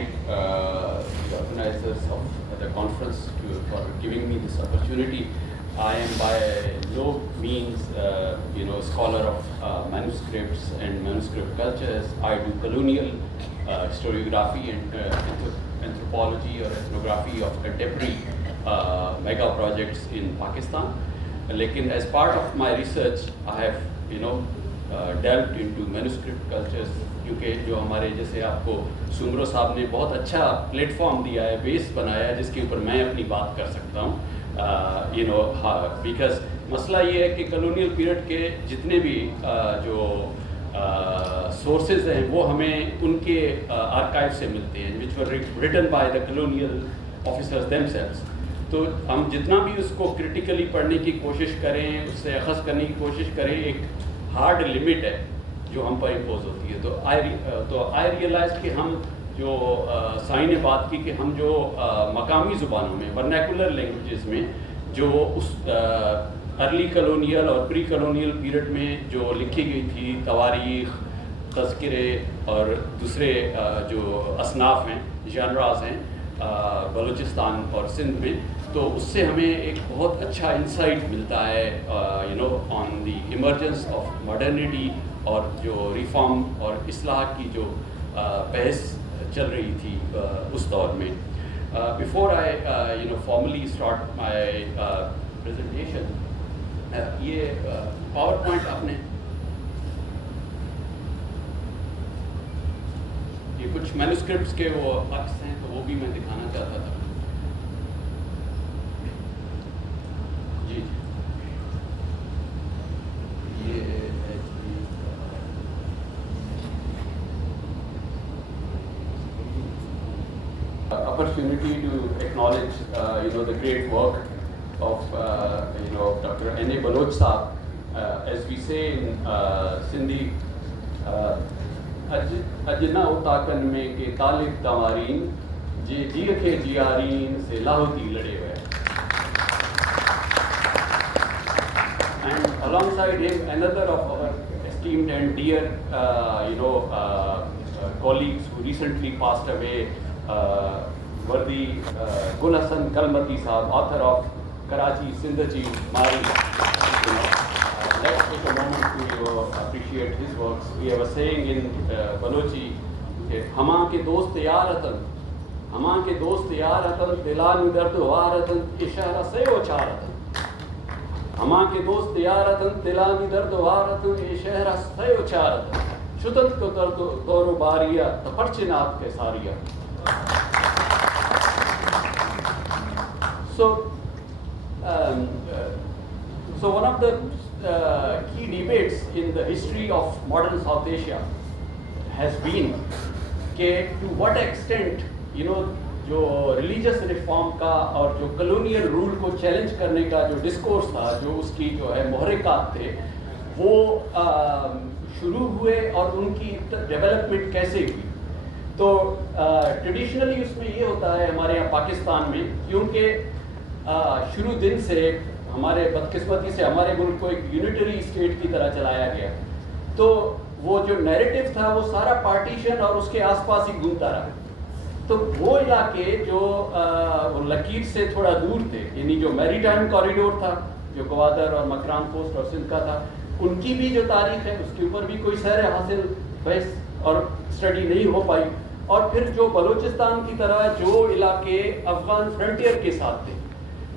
thank the organizers of the conference for giving me this opportunity. I am by no means, scholar of manuscripts and manuscript cultures. I do colonial historiography and anthropology or ethnography of contemporary mega projects in Pakistan. Lekin as part of my research, I have, delved into manuscript cultures, کیونکہ جو ہمارے جیسے آپ کو سمرو صاحب نے بہت اچھا پلیٹ فارم دیا ہے، بیس بنایا ہے جس کے اوپر میں اپنی بات کر سکتا ہوں. بیکاز مسئلہ یہ ہے کہ کلونیل پیریڈ کے جتنے بھی جو سورسز ہیں وہ ہمیں ان کے آرکائیو سے ملتے ہیں which were written by the colonial officers themselves. تو ہم جتنا بھی اس کو کرٹیکلی پڑھنے کی کوشش کریں، اس سے اخذ کرنے کی کوشش کریں، ایک ہارڈ لمٹ ہے جو ہم پر امپوز ہوتی ہے. تو آئی ریئلائز کہ ہم جو سائن نے بات کی کہ ہم جو مقامی زبانوں میں ورنیکولر لینگویجز میں جو اس ارلی کلونیل اور پری کلونیل پیریڈ میں جو لکھی گئی تھی تواریخ، تذکرے اور دوسرے جو اصناف ہیں، جانراز ہیں بلوچستان اور سندھ میں، تو اس سے ہمیں ایک بہت اچھا انسائٹ ملتا ہے آن دی ایمرجنس آف ماڈرنٹی اور جو ریفارم اور اصلاح کی جو بحث چل رہی تھی اس دور میں. Before I formally start my presentation, یہ پاور پوائنٹ آپ نے یہ کچھ مینوسکرپٹس کے وہ عکس ہیں تو وہ بھی میں دکھانا چاہتا تھا. جی یہ opportunity to acknowledge the great work of Dr. N.A. Baloch Saab. As we say in Sindhi, اجنا اتاکن میں کہ طالب تمارین جی کے جیارین سے لاہوتی لڑے ہوئے. And alongside him, another of our esteemed and dear colleagues who recently passed away, Vardi Gul Hasan Kalmati Saab, author of Karachi Zindagi Mari. Let's take a moment to appreciate his works. We have a saying in Balochi, ہماں کے دوست یارتن، ہماں کے دوست یارتن، دلانی درد وارتن، اشارہ سے اچارتن. ہماں کے دوست یارتن، دلانی درد وارتن، اشارہ سے اچارتن. شدت کو دور باریہ تپرچنات کے ساریہ. So one of the key debates in the history of modern South Asia has been کہ to what extent جو ریلیجس ریفارم کا اور جو کلونیل رول کو چیلنج کرنے کا جو ڈسکورس تھا، جو اس کی جو ہے محرکات تھے، وہ شروع ہوئے اور ان کی ڈیولپمنٹ کیسے ہوئی. تو ٹریڈیشنلی اس میں یہ ہوتا ہے ہمارے یہاں پاکستان میں، کیونکہ شروع دن سے ہمارے بدقسمتی سے ہمارے ملک کو ایک یونیٹری اسٹیٹ کی طرح چلایا گیا، تو وہ جو نیریٹو تھا وہ سارا پارٹیشن اور اس کے آس پاس ہی گھومتا رہا. تو وہ علاقے جو لکیر سے تھوڑا دور تھے، یعنی جو میری ٹائم کوریڈور تھا جو گوادر اور مکران پوسٹ اور سندھ کا تھا، ان کی بھی جو تاریخ ہے اس کے اوپر بھی کوئی سیر حاصل بحث اور اسٹڈی نہیں ہو پائی. اور پھر جو بلوچستان کی طرح جو علاقے افغان فرنٹیئر کے ساتھ تھے،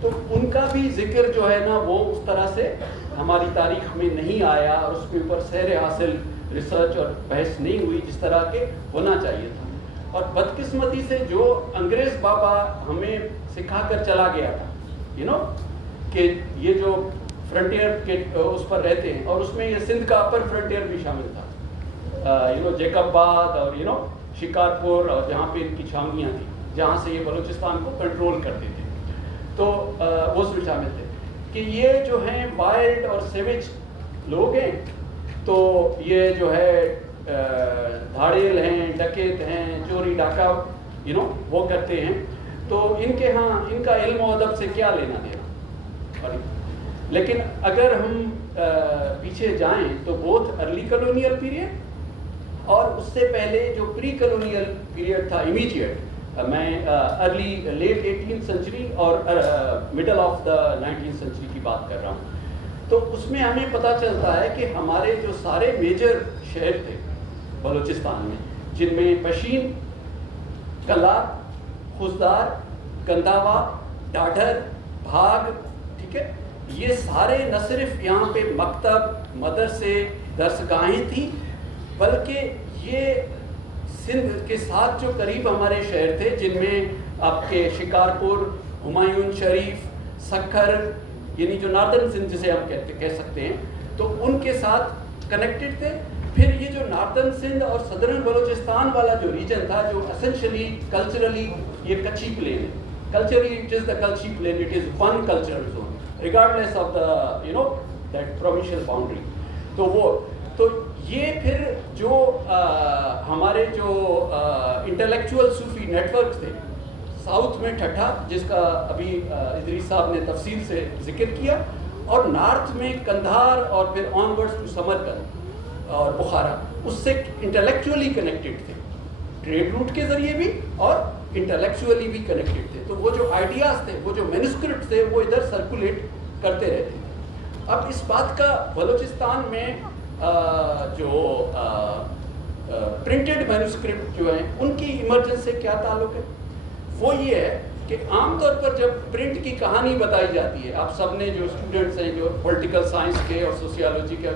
تو ان کا بھی ذکر جو ہے نا وہ اس طرح سے ہماری تاریخ میں نہیں آیا اور اس کے اوپر سیر حاصل ریسرچ اور بحث نہیں ہوئی جس طرح کے ہونا چاہیے تھا. اور بدقسمتی سے جو انگریز بابا ہمیں سکھا کر چلا گیا تھا کہ یہ جو فرنٹیئر کے اس پر رہتے ہیں، اور اس میں یہ سندھ کا اپر فرنٹیئر بھی شامل تھا، جیکب باد اور شکارپور اور جہاں پہ ان کی چھاونیاں تھیں، جہاں سے یہ بلوچستان کو کنٹرول کرتے تھے. تو وہ اس میں شامل تھے کہ یہ جو ہیں وائلڈ اور سیویج لوگ ہیں. تو یہ جو ہے دھاڑیل ہیں، ڈکیت ہیں، چوری ڈاکہ وہ کرتے ہیں. تو ان کے ہاں ان کا علم و ادب سے کیا لینا دینا. لیکن اگر ہم پیچھے جائیں تو بہت ارلی کلونیل پیریڈ اور اس سے پہلے جو پری کلونیل پیریڈ تھا امیجیٹ، میں ارلی لیٹ 18th سینچری اور middle of the 19th century کی بات کر رہا ہوں. تو اس میں ہمیں پتہ چلتا ہے کہ ہمارے جو سارے میجر شہر تھے بلوچستان میں، جن میں پشین، کلار، خوزدار، کندھاوا، ڈاڈھر، بھاگ، ٹھیک ہے، یہ سارے نہ صرف یہاں پہ مکتب، مدرسے، درسگاہیں تھیں، بلکہ یہ سندھ کے ساتھ جو قریب ہمارے شہر تھے، جن میں آپ کے شکارپور، ہمایوں شریف، سکھر، یعنی جو ناردرن سندھ جسے ہم کہہ سکتے ہیں، تو ان کے ساتھ کنیکٹڈ تھے. پھر یہ جو ناردرن سندھ اور صدرن بلوچستان والا جو ریجن تھا، جو اسینشلی کلچرلی یہ کچھی پلین ہے. Culturally it is the Kachhi plain, it is one cultural zone regardless of the that provincial boundary. تو یہ پھر جو ہمارے جو انٹلیکچوئل صوفی نیٹ ورک تھے ساؤتھ میں ٹھٹھا، جس کا ابھی ادریس صاحب نے تفصیل سے ذکر کیا، اور نارتھ میں کندھار اور پھر آن ورڈس ٹو سمرقند اور بخارا، اس سے انٹلیکچولی کنیکٹڈ تھے، ٹریڈ روٹ کے ذریعے بھی اور انٹلیکچولی بھی کنیکٹڈ تھے. تو وہ جو آئیڈیاز تھے، وہ جو مینوسکرپٹ تھے، وہ ادھر سرکولیٹ کرتے رہتے تھے. اب اس بات کا بلوچستان میں جو پرنٹڈ مینوسکرپٹ جو ہیں ان کی ایمرجنس سے کیا تعلق ہے؟ وہ یہ ہے کہ عام طور پر جب پرنٹ کی کہانی بتائی جاتی ہے، آپ سب نے جو اسٹوڈنٹس ہیں جو پولیٹیکل سائنس کے اور سوسیالوجی کے،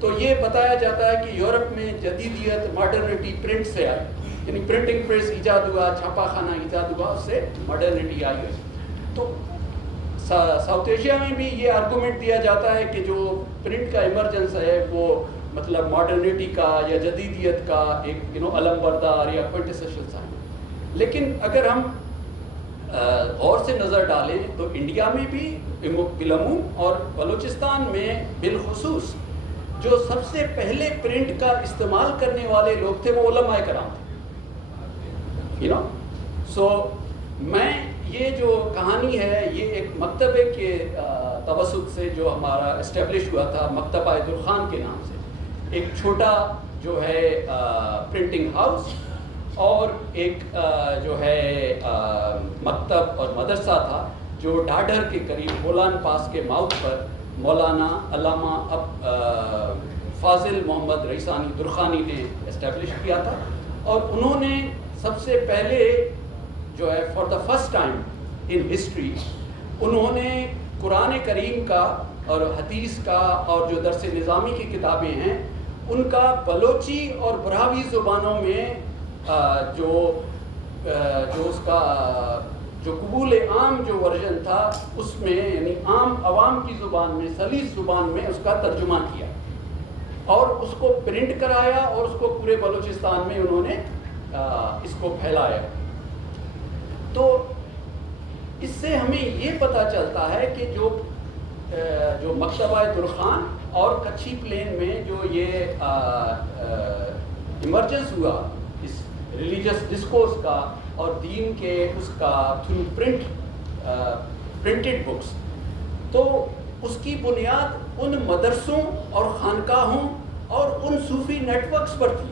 تو یہ بتایا جاتا ہے کہ یورپ میں جدیدیت، ماڈرنٹی پرنٹ سے آئی، یعنی پرنٹنگ پریس ایجاد ہوا، چھاپا خانہ ایجاد ہوا، اس سے ماڈرنٹی آئی ہے. تو ساؤتھ ایشیا میں بھی یہ آرگومنٹ دیا جاتا ہے کہ جو پرنٹ کا ایمرجنس ہے وہ مطلب ماڈرنٹی کا یا جدیدیت کا ایک علم بردار یا کوئنٹیسینشل سائن. لیکن اگر ہم غور سے نظر ڈالیں تو انڈیا میں بھی بلموں اور بلوچستان میں بالخصوص جو سب سے پہلے پرنٹ کا استعمال کرنے والے لوگ تھے وہ علماء کرام تھے. سو میں یہ جو کہانی ہے یہ ایک مکتبے کے توسط سے جو ہمارا اسٹیبلش ہوا تھا، مکتبہ درخان کے نام سے، ایک چھوٹا جو ہے پرنٹنگ ہاؤس اور ایک جو ہے مکتب اور مدرسہ تھا جو ڈاڈھر کے قریب بولان پاس کے ماؤتھ پر مولانا علامہ فاضل محمد رئیسانی درخانی نے اسٹیبلش کیا تھا. اور انہوں نے سب سے پہلے جو ہے for the first time in history انہوں نے قرآن کریم کا اور حدیث کا اور جو درس نظامی کی کتابیں ہیں ان کا بلوچی اور براہوی زبانوں میں جو اس کا جو قبول عام جو ورژن تھا اس میں، یعنی عام عوام کی زبان میں، سلیس زبان میں اس کا ترجمہ کیا اور اس کو پرنٹ کرایا اور اس کو پورے بلوچستان میں انہوں نے اس کو پھیلایا. تو اس سے ہمیں یہ پتہ چلتا ہے کہ جو مکتبہ درخان اور کچھی پلین میں جو یہ ایمرجنس ہوا اس ریلیجس ڈسکورس کا اور دین کے اس کا تھرو پرنٹڈ بکس، تو اس کی بنیاد ان مدرسوں اور خانقاہوں اور ان صوفی نیٹ ورکس پر تھی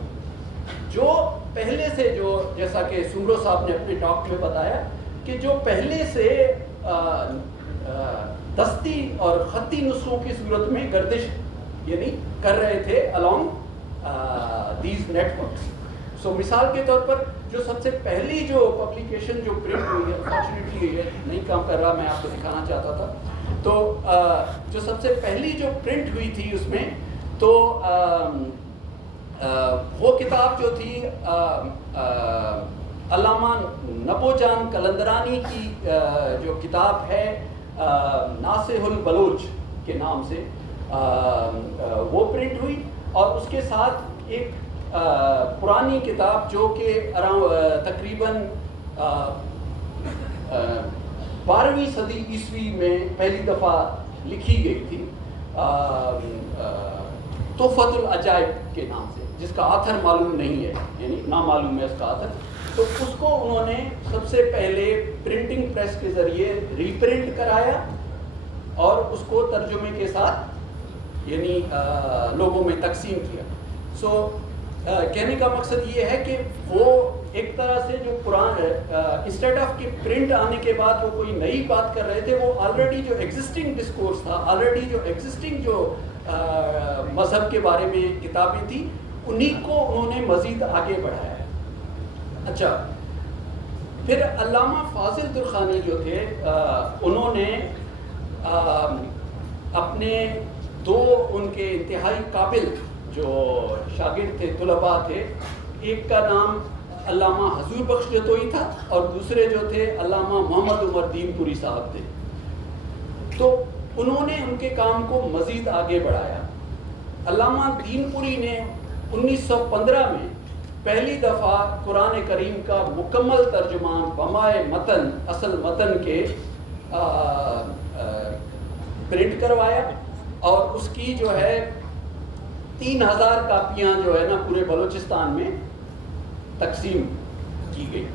جو پہلے سے، جو جیسا کہ سمرو صاحب نے اپنے ٹاک میں بتایا کہ جو پہلے سے دستی اور خطی نسخوں کی صورت میں گردش یعنی کر رہے تھے along these networks. سو مثال کے طور پر جو سب سے پہلی جو پبلیکیشن جو پرنٹ ہوئی ہے، انفارچونیٹلی نہیں کام کر رہا، میں آپ کو دکھانا چاہتا تھا، تو جو سب سے پہلی جو پرنٹ ہوئی تھی اس میں تو وہ کتاب جو تھی علامہ نبو جان قلندرانی کی جو کتاب ہے ناصح البلوچ کے نام سے، وہ پرنٹ ہوئی. اور اس کے ساتھ ایک پرانی کتاب جو کہ تقریباً 12ویں صدی عیسوی میں پہلی دفعہ لکھی گئی تھی، تحفۃ العجائب کے نام سے، جس کا آتھر معلوم نہیں ہے، یعنی نامعلوم ہے اس کا آتھر. تو اس کو انہوں نے سب سے پہلے پرنٹنگ پریس کے ذریعے ریپرنٹ کرایا اور اس کو ترجمے کے ساتھ یعنی لوگوں میں تقسیم کیا. سو کہنے کا مقصد یہ ہے کہ وہ ایک طرح سے جو قرآن انسٹیڈ آف کہ پرنٹ آنے کے بعد وہ کوئی نئی بات کر رہے تھے، وہ آلریڈی جو ایگزسٹنگ ڈسکورس تھا، آلریڈی جو ایگزسٹنگ جو مذہب کے بارے میں کتابیں تھیں، انہی کو انہوں نے مزید آگے بڑھایا ہے. اچھا، پھر علامہ فاضل درخانی جو تھے انہوں نے اپنے دو ان کے انتہائی قابل جو شاگرد تھے، طلباء تھے، ایک کا نام علامہ حضور بخش جتوئی تھا اور دوسرے جو تھے علامہ محمد عمر دین پوری صاحب تھے. تو انہوں نے ان کے کام کو مزید آگے بڑھایا. علامہ دین پوری نے 1915 میں پہلی دفعہ قرآن کریم کا مکمل ترجمہ بمائے متن، اصل متن کے پرنٹ کروایا اور اس کی جو ہے 3000 کاپیاں جو ہے نا پورے بلوچستان میں تقسیم کی گئی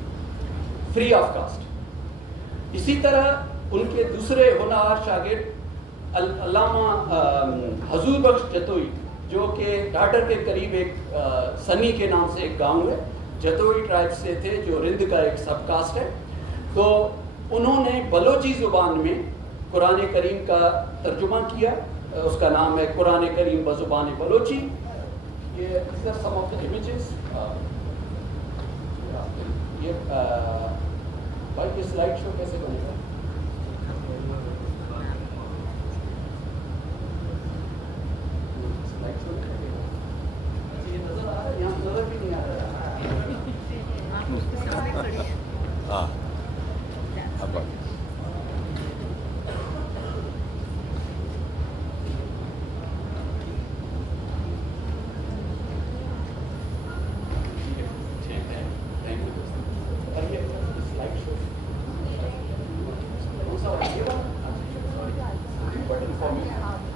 فری آف کاسٹ. اسی طرح ان کے دوسرے ہونہار شاگرد علامہ حضور بخش جتوئی، جو کہ ڈاڈر کے قریب ایک سنی کے نام سے ایک گاؤں ہے، جتوئی ٹرائب سے تھے، جو رند کا ایک سب کاسٹ ہے. تو انہوں نے بلوچی زبان میں قرآن کریم کا ترجمہ کیا، اس کا نام ہے قرآن کریم بزبان بلوچی. یہ سم آف دا امیجز. یہ بھائی یہ سلائڈ شو کیسے بنے گا؟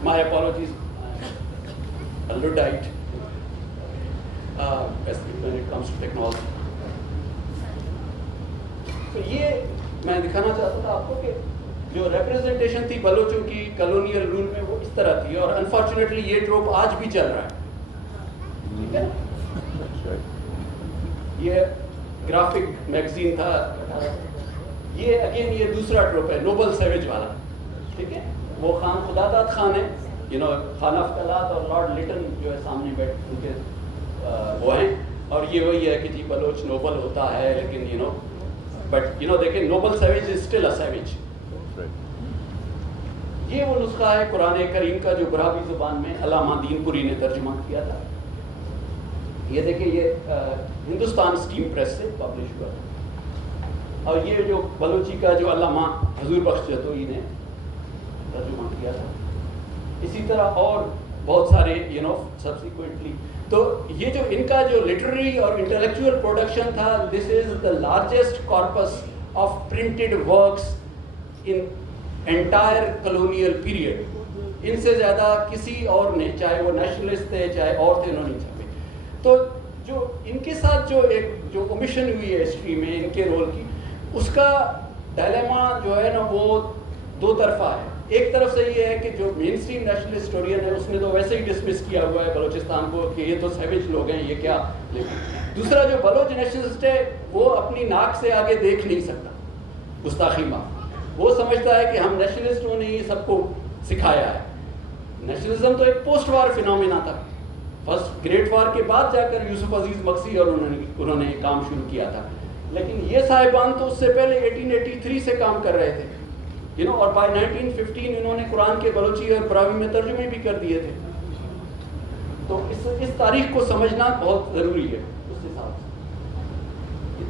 My apologies. A Luddite, when it comes to technology. تو یہ میں دکھانا چاہتا تھا آپ کو کہ جو ریپرزنٹیشن تھی بلوچوں کی کالونیل رول میں وہ اس طرح تھی، اور انفارچونیٹلی یہ ٹروپ آج بھی چل رہا ہے. ٹھیک ہے، یہ گرافک میگزین تھا. یہ اگین یہ دوسرا ٹروپ ہے، نوبل سیویج والا. ٹھیک ہے، وہ خان خدا داد خان ہے، خان آف کلات، اور لارڈ لٹن جو ہے سامنے بیٹھ ان کے وہ ہیں. اور یہ وہی ہے کہ جی بلوچ نوبل ہوتا ہے، لیکن بٹ دیکھیں Nobel sewage is still a sewage. یہ وہ نسخہ ہے قرآن کریم کا جو برابی زبان میں علامہ دین پوری نے ترجمہ کیا تھا. یہ دیکھیں، یہ ہندوستان اسٹیم پریس سے پبلش ہوا. اور یہ جو بلوچی کا جو علامہ حضور بخش جتوئی نے ترجمہ کیا تھا. اسی طرح اور بہت سارے سبسیکوینٹلی. تو یہ جو ان کا جو لٹریری اور انٹلیکچوئل پروڈکشن تھا، this is the largest corpus of printed works in entire colonial period. ان سے زیادہ کسی اور نے، چاہے وہ نیشنلسٹ تھے چاہے اور تھے، انہوں نے چھاپے. تو جو ان کے ساتھ جو اومیشن ہوئی ہے ہسٹری میں ان کے رول کی، اس کا ڈائلیما جو ہے نا وہ دو طرفہ ہے. ایک طرف سے یہ ہے کہ جو مین اسٹریم نیشنل ہسٹورین ہے اس نے تو ویسے ہی ڈسمس کیا ہوا ہے بلوچستان کو کہ یہ تو سیویج لوگ ہیں، یہ کیا. دوسرا جو بلوچ نیشنلسٹ ہے وہ اپنی ناک سے آگے دیکھ نہیں سکتا، گستاخی معاف. وہ سمجھتا ہے کہ ہم نیشنلسٹوں نے یہ سب کو سکھایا ہے. نیشنلزم تو ایک پوسٹ وار فینومینا تھا. فرسٹ گریٹ وار کے بعد جا کر یوسف عزیز مکسی اور انہوں نے کام شروع کیا تھا. لیکن یہ صاحبان تو اس سے پہلے 1883 سے کام کر رہے تھے. اور بائی 1915 انہوں نے قرآن کے بلوچی اور براوی میں ترجمے بھی کر دیے تھے. تو اس تاریخ کو سمجھنا بہت ضروری ہے اس حساب سے.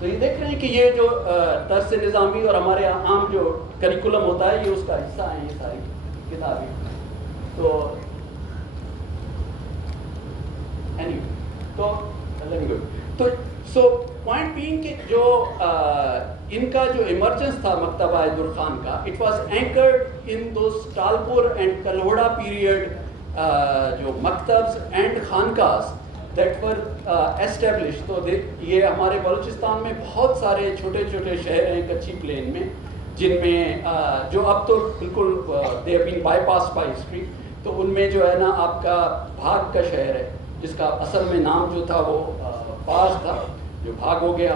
تو یہ دیکھ رہے ہیں کہ یہ جو طرز نظامی اور ہمارے عام جو کریکولم ہوتا ہے یہ اس کا حصہ ہیں یہ ساری کتابیں. تو سو پوائنٹ بینگ کہ جو ان کا جو ایمرجنس تھا مکتبہ درخان کا، it was anchored in those Talpur and Kalhora period جو مکتبز اینڈ خانقاہs دیٹ ور اسٹیبلش. تو یہ ہمارے بلوچستان میں بہت سارے چھوٹے چھوٹے شہر ہیں کچھی پلین میں، جن میں جو اب تو بالکل they have been by pass by history. تو ان میں جو ہے نا آپ کا بھاگ کا شہر ہے جس کا اصل میں نام جو تھا وہ پاس تھا، جو بھاگ ہو گیا.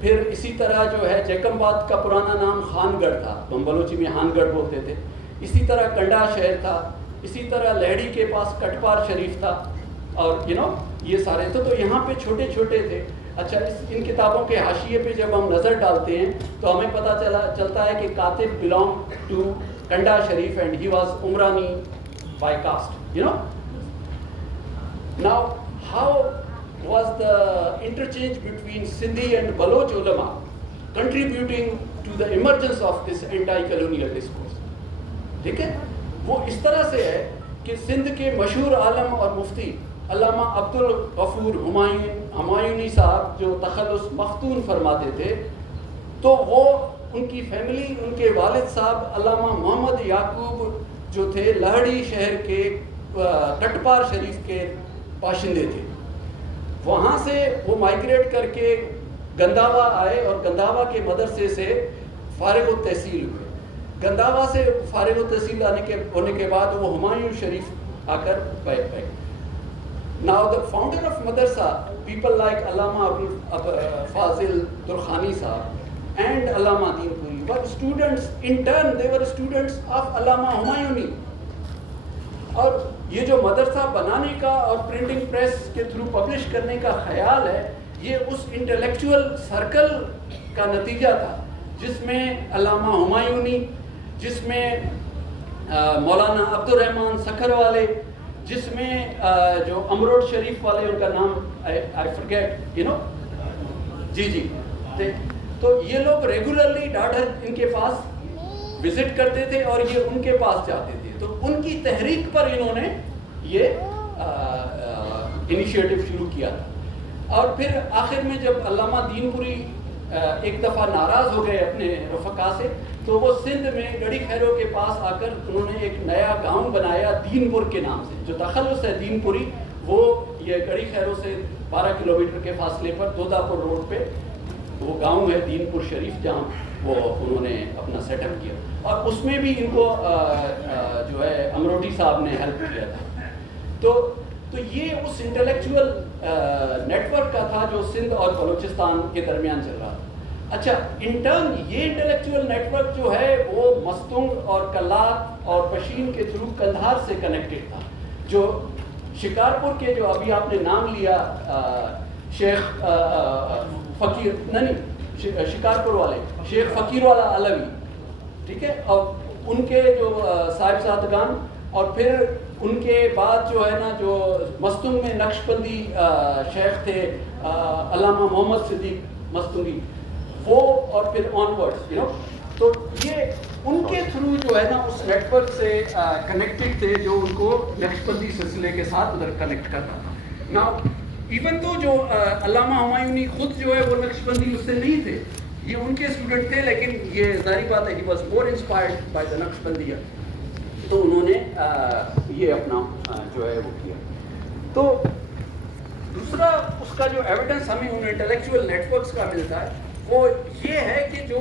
پھر اسی طرح جو ہے جیکم آباد کا پرانا نام خان گڑھ تھا، ہم بلوچی میں خان گڑھ بولتے تھے. اسی طرح کنڈا شہر تھا، اسی طرح لہڑی کے پاس کٹپار شریف تھا، اور یہ سارے تھے. تو یہاں پہ چھوٹے چھوٹے تھے. اچھا، ان کتابوں کے حاشیے پہ جب ہم نظر ڈالتے ہیں تو ہمیں پتہ چلتا ہے کہ کاتب belong to Kunda Sharif and he was Umrani by caste. Now, how was the interchange between Sindhi and Baloch ulama contributing to the emergence of this anti-colonial discourse? ٹھیک ہے، وہ اس طرح سے ہے کہ سندھ کے مشہور عالم اور مفتی علامہ عبدالغفور ہمایونی صاحب جو تخلص مختون فرماتے تھے، تو وہ ان کی فیملی، ان کے والد صاحب علامہ محمد یعقوب جو تھے لہڑی شہر کے کٹپار شریف کے باشندے تھے. وہاں سے وہ مائگریٹ کر کے گنداوا آئے اور گنداوا کے مدرسے سے فارغ التحصیل ہوئے. گنداوا سے فارغ التحصیل ہونے کے بعد وہ ہمایوں شریف آ کر بیٹھ گئے. Now the founder of madrasa, people like Allama Abdul Fazil Durkhani Sahab and Allama Deenpuri were students, in turn they were students of Allama Humayuni. اور یہ جو مدرسہ بنانے کا اور پرنٹنگ پریس کے تھرو پبلش کرنے کا خیال ہے، یہ اس انٹلیکچوئل سرکل کا نتیجہ تھا جس میں علامہ ہمایونی، جس میں مولانا عبد الرحمن سکھر والے، جس میں جو امروڈ شریف والے، ان کا نام آئی فرگیٹ جی تو یہ لوگ ریگولرلی ڈاڈر ان کے پاس وزٹ کرتے تھے اور یہ ان کے پاس جاتے تھے. تو ان کی تحریک پر انہوں نے یہ انیشیٹو شروع کیا تھا. اور پھر آخر میں جب علامہ دین پوری ایک دفعہ ناراض ہو گئے اپنے رفقا سے، تو وہ سندھ میں گڑھی خیروں کے پاس آ کر انہوں نے ایک نیا گاؤں بنایا دین پور کے نام سے. جو تخلص ہے دین پوری، وہ یہ گڑھی خیروں سے 12 کلومیٹر کے فاصلے پر دودھا پور روڈ پہ وہ گاؤں ہے دین پور شریف، جہاں وہ انہوں نے اپنا سیٹ اپ کیا. اور اس میں بھی ان کو جو ہے امروٹی صاحب نے ہیلپ کیا تھا. تو یہ اس انٹلیکچوئل نیٹ ورک کا تھا جو سندھ اور بلوچستان کے درمیان چل رہا تھا. اچھا، انٹرن یہ انٹلیکچوئل نیٹ ورک جو ہے وہ مستنگ اور کلات اور پشین کے تھرو کندھار سے کنیکٹڈ تھا. جو شکارپور کے جو ابھی آپ نے نام لیا شیخ فقیر نہیں شکارپور والے شیخ فقیر والا علوی، ٹھیک ہے، اور ان کے جو صاحبزادگان، اور پھر ان کے بعد جو ہے نا جو مستنگ میں نقش بندی شیخ تھے علامہ محمد صدیق مستنگی، وہ اور پھر آنورڈ تو یہ ان کے تھرو جو ہے نا اس نیٹ ورک سے کنیکٹڈ تھے جو ان کو نقش بندی سلسلے کے ساتھ ادھر کنیکٹ کرتا تھا. نا ایون تو جو علامہ ہمایونی خود جو ہے وہ نقش بندی اس سے نہیں تھے، یہ ان کے اسٹوڈنٹ تھے، لیکن یہ ظاہری بات ہے he was more inspired by the نقش بندیہ. تو انہوں نے یہ اپنا جو ہے وہ کیا. تو دوسرا اس کا جو ایویڈنس ہمیں ان انٹلیکچوئل نیٹ ورکس کا ملتا ہے وہ یہ ہے کہ جو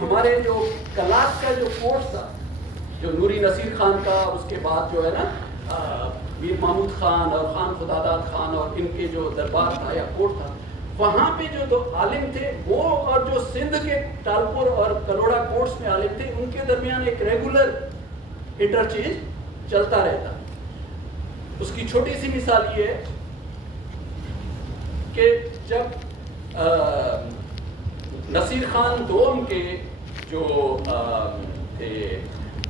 ہمارے جو کلاس کا جو کورس تھا، جو نوری نصیر خان کا، اس کے بعد جو ہے نا میر محمود خان اور خان خداداد خان اور ان کے جو دربار تھا یا کورٹ تھا، وہاں پہ جو دو عالم تھے وہ اور جو سندھ کے ٹالپور اور کلوڑا کورٹس میں عالم تھے، ان کے درمیان ایک ریگولر انٹرچینج چلتا رہتا. اس کی چھوٹی سی مثال یہ ہے کہ جب نصیر خان دوم کے جو تھے